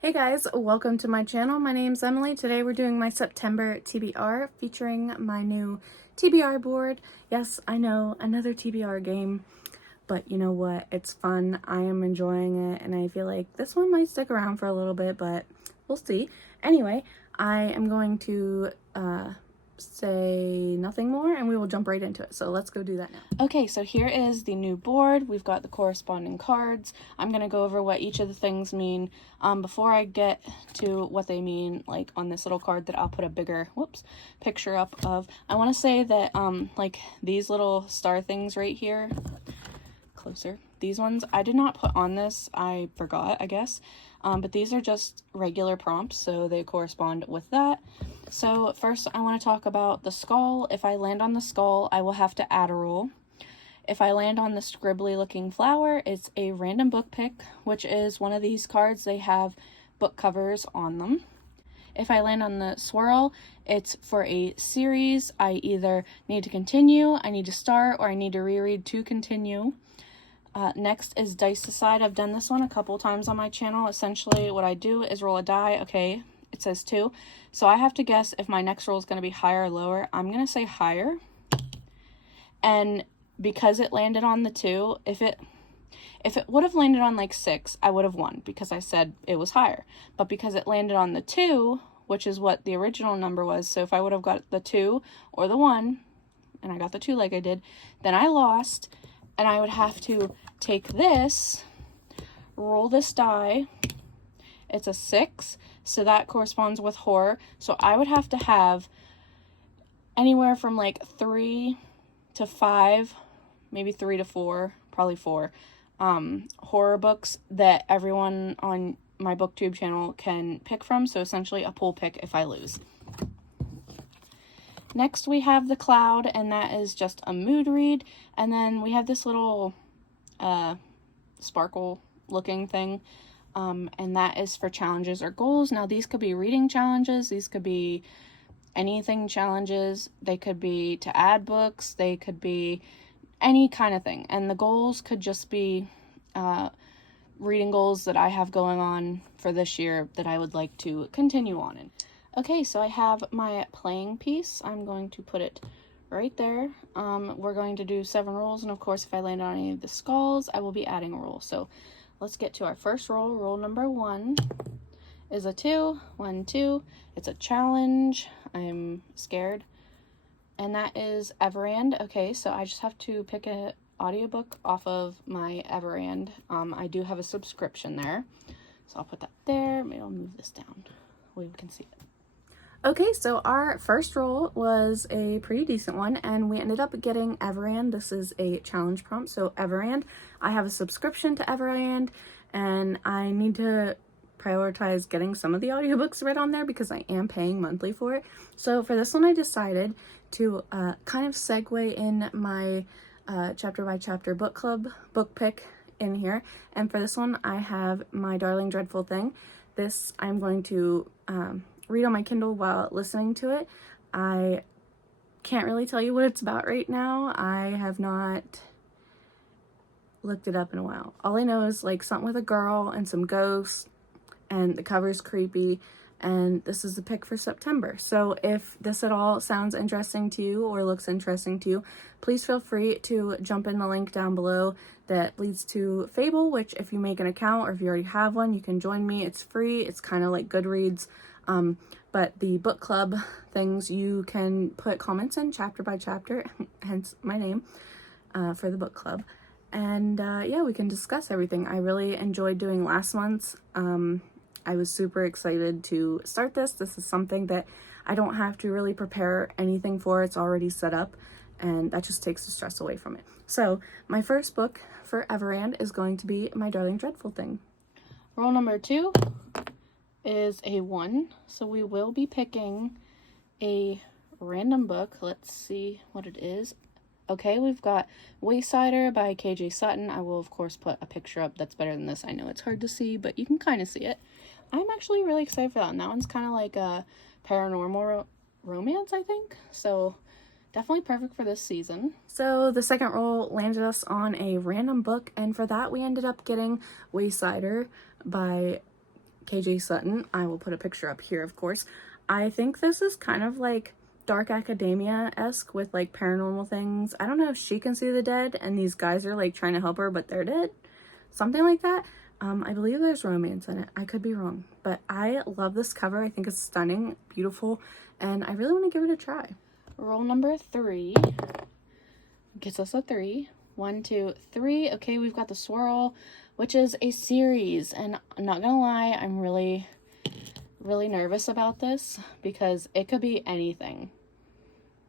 Hey guys, welcome to my channel. My name's Emily. Today we're doing my September TBR featuring my new TBR board. Yes, I know, another TBR game, but you know what? It's fun. I am enjoying it and I feel like this one might stick around for a little bit, but we'll see. Anyway, I am going to say nothing more and we will jump right into it. So let's go do that now. Okay, so here is the new board. We've got the corresponding cards. I'm going to go over what each of the things mean. Before I get to what they mean, like on this little card that I'll put a bigger, picture up of, I want to say that like these little star things right here, closer, these ones, I did not put on this. I forgot, I guess. But these are just regular prompts, so they correspond with that. So first I want to talk about the skull. If I land on the skull, I will have to add a roll. If I land on the scribbly looking flower, it's a random book pick, which is one of these cards. They have book covers on them. If I land on the swirl, it's for a series. I either need to continue, I need to start, or I need to reread to continue. Next is Dice Decide. I've done this one a couple times on my channel. Essentially what I do is roll a die. Okay, it says 2. So I have to guess if my next roll is going to be higher or lower. I'm going to say higher. And because it landed on the 2, if it would have landed on like 6, I would have won because I said it was higher. But because it landed on the 2, which is what the original number was, so if I would have got the 2 or the 1, and I got the 2 like I did, then I lost, and I would have to take this, roll this die. It's a 6, so that corresponds with horror. So I would have to have anywhere from like 3 to 5, maybe 3 to 4, probably 4, horror books that everyone on my booktube channel can pick from. So essentially a pool pick if I lose. Next we have the cloud, and that is just a mood read. And then we have this little sparkle looking thing, and that is for challenges or goals. Now these could be reading challenges, these could be anything challenges, they could be to add books, they could be any kind of thing, and the goals could just be reading goals that I have going on for this year that I would like to continue on in. Okay, so I have my playing piece. I'm going to put it right there. We're going to do 7 rolls, and of course if I land on any of the skulls, I will be adding a roll. So let's get to our first roll. Roll number 1 is a 2. 1, 2. It's a challenge. I'm scared. And that is Everand. Okay, so I just have to pick an audiobook off of my Everand. I do have a subscription there. So I'll put that there. Maybe I'll move this down so we can see it. Okay, so our first roll was a pretty decent one, and we ended up getting Everand. This is a challenge prompt, so Everand. I have a subscription to Everand, and I need to prioritize getting some of the audiobooks read on there because I am paying monthly for it. So for this one, I decided to kind of segue in my chapter by chapter book club book pick in here. And for this one, I have My Darling Dreadful Thing. This I'm going to read on my Kindle while listening to it. I can't really tell you what it's about right now. I have not looked it up in a while. All I know is like something with a girl and some ghosts, and the cover's creepy, and this is the pick for September. So if this at all sounds interesting to you or looks interesting to you, please feel free to jump in the link down below that leads to Fable, which if you make an account or if you already have one, you can join me. It's free. It's kind of like Goodreads. But the book club things, you can put comments in chapter by chapter, hence my name, for the book club. And yeah, we can discuss everything. I really enjoyed doing last month's. I was super excited to start this. This is something that I don't have to really prepare anything for. It's already set up, and that just takes the stress away from it. So my first book for Everand is going to be My Darling Dreadful Thing. Roll number 2 is a 1, so we will be picking a random book. Let's see what it is. Okay, we've got Waysider by KJ Sutton. I will of course put a picture up that's better than this. I know it's hard to see, but you can kind of see it. I'm actually really excited for that one. That one's kind of like a paranormal romance, I think. So definitely perfect for this season. So the second roll landed us on a random book, and for that we ended up getting Waysider by KJ Sutton. I will put a picture up here, of course. I think this is kind of like dark academia-esque with like paranormal things. I don't know if she can see the dead and these guys are like trying to help her, but they're dead. Something like that. I believe there's romance in it. I could be wrong, but I love this cover. I think it's stunning, beautiful, and I really want to give it a try. Roll number 3 gets us a 3. 1, 2, 3. Okay, we've got The Swirl, which is a series, and I'm not gonna lie, I'm really nervous about this because it could be anything.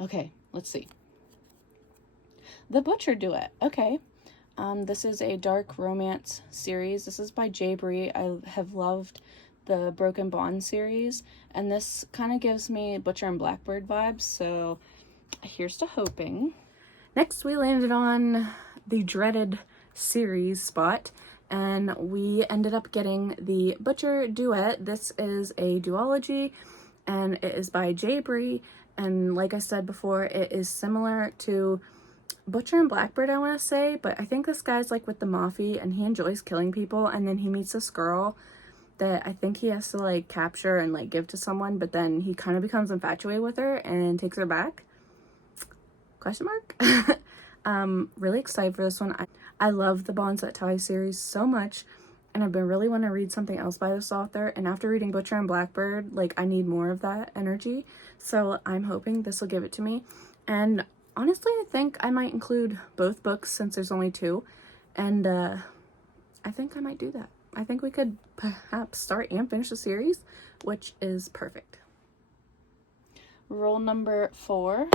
Okay, let's see. The Butcher Duet. Okay. This is a dark romance series. This is by J. Bree. I have loved the Broken Bond series, and this kind of gives me Butcher and Blackbird vibes, so here's to hoping. Next, we landed on the dreaded series spot, and we ended up getting the Butcher Duet. This is a duology, and it is by J. Bree, and like I said before, it is similar to Butcher and Blackbird, I want to say, but I think this guy's like with the mafia and he enjoys killing people, and then he meets this girl that I think he has to like capture and like give to someone, but then he kind of becomes infatuated with her and takes her back. Question mark? Really excited for this one. I love the Bonds That Tie series so much, and I've been really wanting to read something else by this author, and after reading Butcher and Blackbird, like I need more of that energy, so I'm hoping this will give it to me. And honestly, I think I might include both books since there's only 2, and I think I might do that. I think we could perhaps start and finish the series, which is perfect. Roll number 4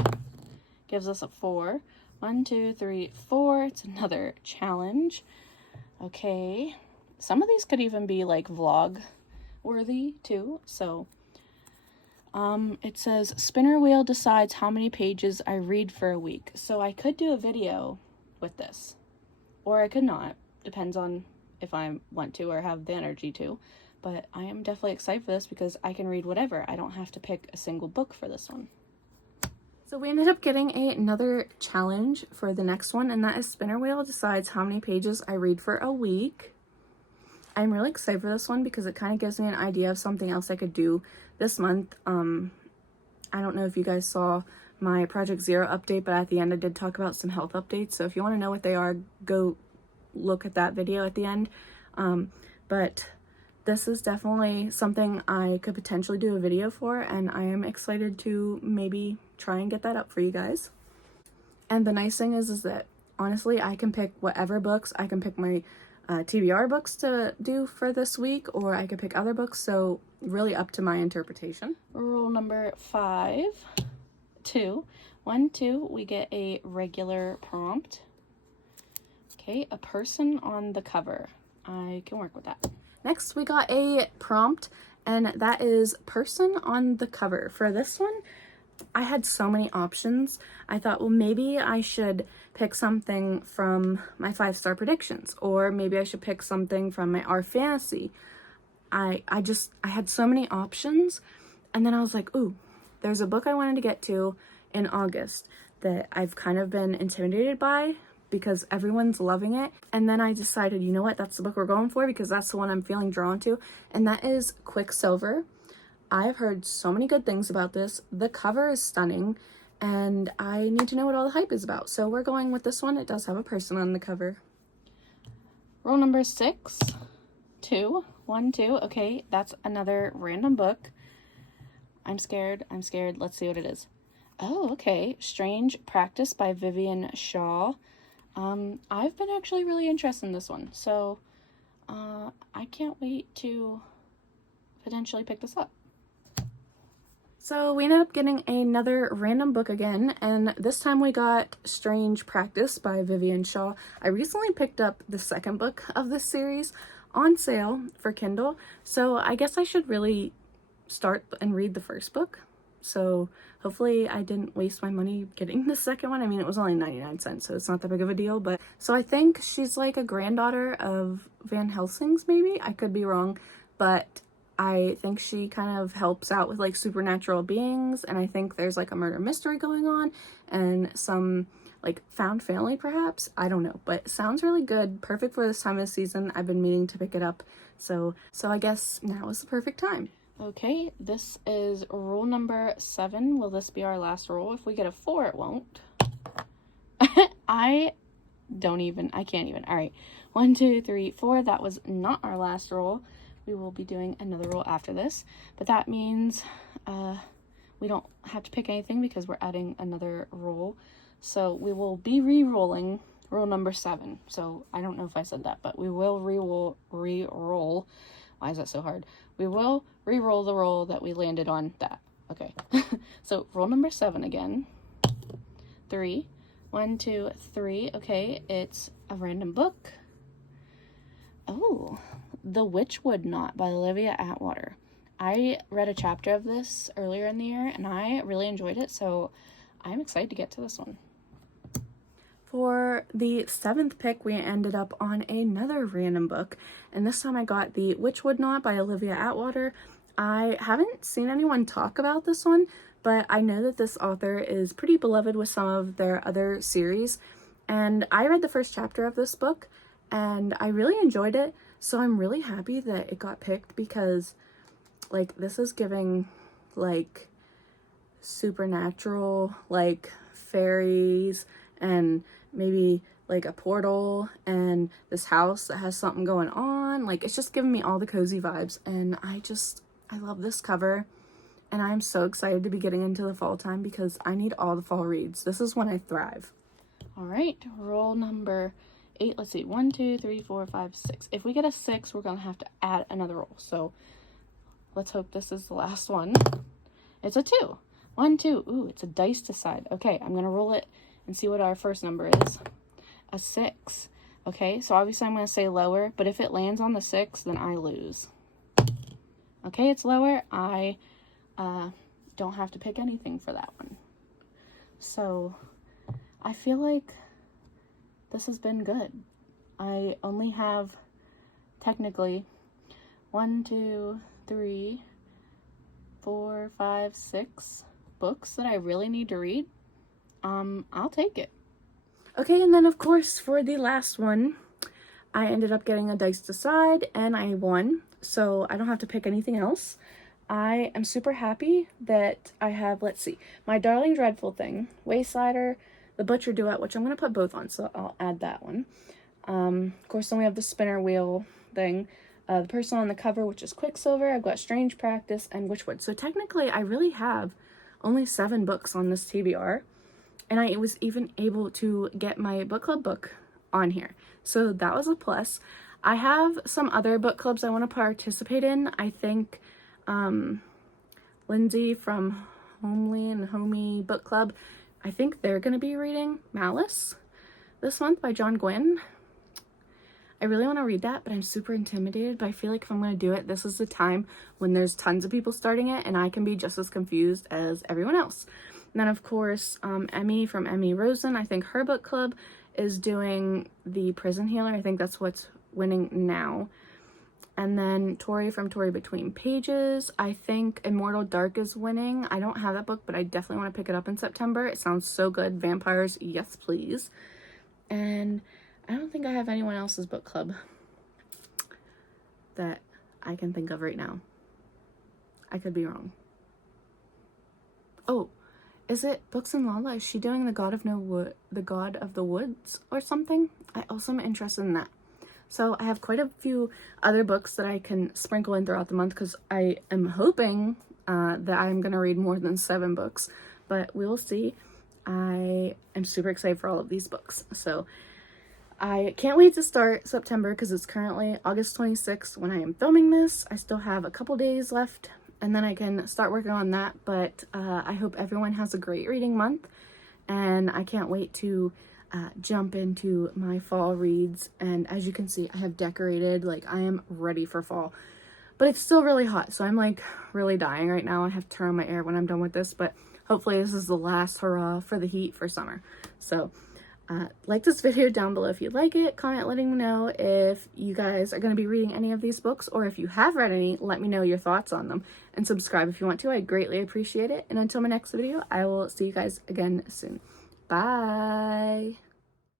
gives us a 4. 1, 2, 3, 4. It's another challenge. Okay. Some of these could even be like vlog worthy too, so it says, spinner wheel decides how many pages I read for a week. So I could do a video with this, or I could not. Depends on if I want to or have the energy to. But I am definitely excited for this because I can read whatever. I don't have to pick a single book for this one. So we ended up getting another challenge for the next one, and that is spinner wheel decides how many pages I read for a week. I'm really excited for this one because it kind of gives me an idea of something else I could do this month. I don't know if you guys saw my Project Zero update, but at the end I did talk about some health updates. So if you want to know what they are, go look at that video at the end. But this is definitely something I could potentially do a video for, and I am excited to maybe try and get that up for you guys. And the nice thing is that honestly, I can pick whatever books. I can pick my TBR books to do for this week, or I could pick other books, so really up to my interpretation. Rule number 5, 2. 1, 2, we get a regular prompt. Okay, a person on the cover. I can work with that. Next, we got a prompt, and that is person on the cover. For this one, I had so many options. I thought, well, maybe I should pick something from my 5-star predictions, or maybe I should pick something from my R fantasy. I had so many options, and then I was like, ooh, there's a book I wanted to get to in August that I've kind of been intimidated by because everyone's loving it. And then I decided, you know what, that's the book we're going for because that's the one I'm feeling drawn to, and that is Quicksilver. I've heard so many good things about this. The cover is stunning, and I need to know what all the hype is about. So we're going with this one. It does have a person on the cover. Roll number 6, 2. 1, 2. Okay, that's another random book. I'm scared. Let's see what it is. Oh, okay. Strange Practice by Vivian Shaw. I've been actually really interested in this one, so I can't wait to potentially pick this up. So we ended up getting another random book again, and this time we got Strange Practice by Vivian Shaw. I recently picked up the second book of this series on sale for Kindle, so I guess I should really start and read the first book. So hopefully I didn't waste my money getting the second one. I mean, it was only 99 cents, so it's not that big of a deal. But so I think she's like a granddaughter of Van Helsing's, maybe. I could be wrong, but I think she kind of helps out with like supernatural beings, and I think there's like a murder mystery going on and some like found family perhaps. I don't know, but it sounds really good. Perfect for this time of the season. I've been meaning to pick it up. So I guess now is the perfect time. Okay, this is rule number 7. Will this be our last rule? If we get a 4, it won't. I can't even. All right, 1, 2, 3, 4. That was not our last rule. We will be doing another rule after this, but that means we don't have to pick anything because we're adding another rule. So we will be re-rolling rule number 7. So I don't know if I said that, but we will re-roll. Why is that so hard? We will re-roll the roll that we landed on that. Okay. So rule number 7 again. 3. 1, 2, 3. Okay, it's a random book. Oh, The Witchwood Knot by Olivia Atwater. I read a chapter of this earlier in the year and I really enjoyed it, so I'm excited to get to this one. For the 7th pick, we ended up on another random book, and this time I got The Witchwood Knot by Olivia Atwater. I haven't seen anyone talk about this one, but I know that this author is pretty beloved with some of their other series, and I read the first chapter of this book and I really enjoyed it, so I'm really happy that it got picked because, like, this is giving, like, supernatural, like, fairies and maybe like a portal and this house that has something going on. Like, it's just giving me all the cozy vibes, and I love this cover, and I'm so excited to be getting into the fall time because I need all the fall reads. This is when I thrive. All right, roll number 8. Let's see, 1, 2, 3, 4, 5, 6. If we get a 6, we're gonna have to add another roll, so let's hope this is the last one. It's a 2. 1, 2. Ooh, it's a dice decide. Okay, I'm gonna roll it and see what our first number is. A 6. Okay, so obviously I'm going to say lower, but if it lands on the 6, then I lose. Okay, it's lower. I don't have to pick anything for that one. So I feel like this has been good. I only have technically 1, 2, 3, 4, 5, 6 books that I really need to read. I'll take it. Okay, and then of course for the last one, I ended up getting a dice decide and I won, so I don't have to pick anything else. I am super happy that I have, let's see, My Darling Dreadful Thing, Wayslider, The Butcher Duet, which I'm going to put both on, so I'll add that one. Of course, then we have the spinner wheel thing, the person on the cover, which is Quicksilver. I've got Strange Practice and Witchwood. So technically, I really have only 7 books on this TBR. And I was even able to get my book club book on here. So that was a plus. I have some other book clubs I want to participate in. I think Lindsay from Homely and Homey Book Club, I think they're going to be reading Malice this month by John Gwynne. I really want to read that, but I'm super intimidated. But I feel like if I'm going to do it, this is the time when there's tons of people starting it and I can be just as confused as everyone else. And then, of course, Emmy from Emmy Rosen, I think her book club is doing The Prison Healer. I think that's what's winning now. And then Tori from Tori Between Pages, I think Immortal Dark is winning. I don't have that book, but I definitely want to pick it up in September. It sounds so good. Vampires, yes, please. And I don't think I have anyone else's book club that I can think of right now. I could be wrong. Oh, is it Books and Lala? Is she doing the God of the Woods or something? I also am interested in that. So I have quite a few other books that I can sprinkle in throughout the month because I am hoping that I'm going to read more than 7 books, but we will see. I am super excited for all of these books. So I can't wait to start September because it's currently August 26th when I am filming this. I still have a couple days left and then I can start working on that, but I hope everyone has a great reading month, and I can't wait to jump into my fall reads. And as you can see, I have decorated, like I am ready for fall, but it's still really hot, so I'm like really dying right now. I have to turn on my air when I'm done with this, but hopefully this is the last hurrah for the heat for summer. So like this video down below if you like it, comment letting me know if you guys are going to be reading any of these books, or if you have read any, let me know your thoughts on them, and subscribe if you want to. I'd greatly appreciate it. And until my next video, I will see you guys again soon. Bye.